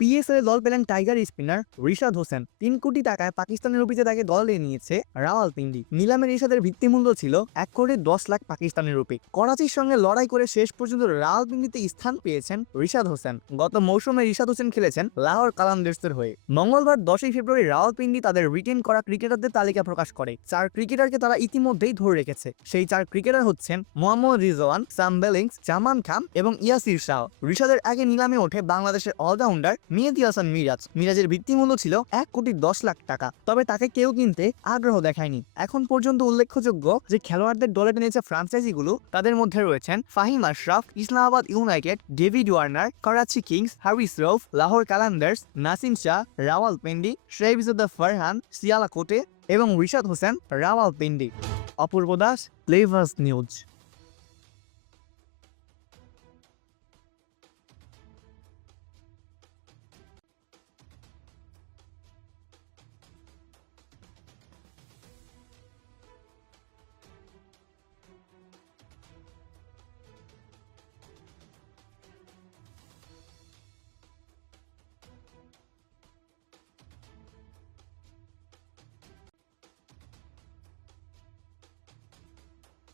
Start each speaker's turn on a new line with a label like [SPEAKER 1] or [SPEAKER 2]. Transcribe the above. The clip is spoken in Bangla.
[SPEAKER 1] পিএসএল দল পেলেন টাইগার স্পিনার রিশাদ হোসেন। তিন কোটি টাকায় পাকিস্তানের রুপিতে তাকে দলে নিয়েছে রাওয়ালপিন্ডি নিলামের রিশাদের ভিত্তিমূল্য ছিল এক কোটি দশ লাখ পাকিস্তানের রুপি। করাচির সঙ্গে লড়াই করে শেষ পর্যন্ত রাওয়ালপিন্ডিতে স্থান পেয়েছেন রিশাদ হোসেন। গত মৌসুমে রিশাদ হোসেন খেলেছেন লাহোর কালান্দার্সের হয়ে। মঙ্গলবার দশই ফেব্রুয়ারি রাওয়ালপিন্ডি তাদের রিটেন করা ক্রিকেটারদের তালিকা প্রকাশ করে। চার ক্রিকেটারকে তারা ইতিমধ্যেই ধরে রেখেছে। সেই চার ক্রিকেটার হচ্ছেন মোহাম্মদ রিজওয়ান, সাম বেলিংস, জামান খান এবং ইয়াসির শাহ। রিশাদের আগে নিলামে ওঠে বাংলাদেশের অলরাউন্ডার মেহেদি হাসান মিরাজ। মিরাজের ভিত্তিমূল্য ছিল এক কোটি দশ লাখ টাকা। তবে তাকে কেউ কিনতে আগ্রহ দেখায়নি। এখন পর্যন্ত উল্লেখযোগ্য যে খেলোয়াড়দের দলে টেনেছে ফ্রাঞ্চাইজিগুলো, তাদের মধ্যে রয়েছেন Fahim Ashraf, Islamabad United, David Warner, Karachi Kings, Haris Rauf, Lahore Qalandars, Naseem Shah Rawalpindi শেহবিজুদ্দা Farhan, সিয়ালা কোটে এবং রিশাদ হোসেন, রাওয়াল পেন্ডি। অপূর্ব দাস, লেভাস নিউজ।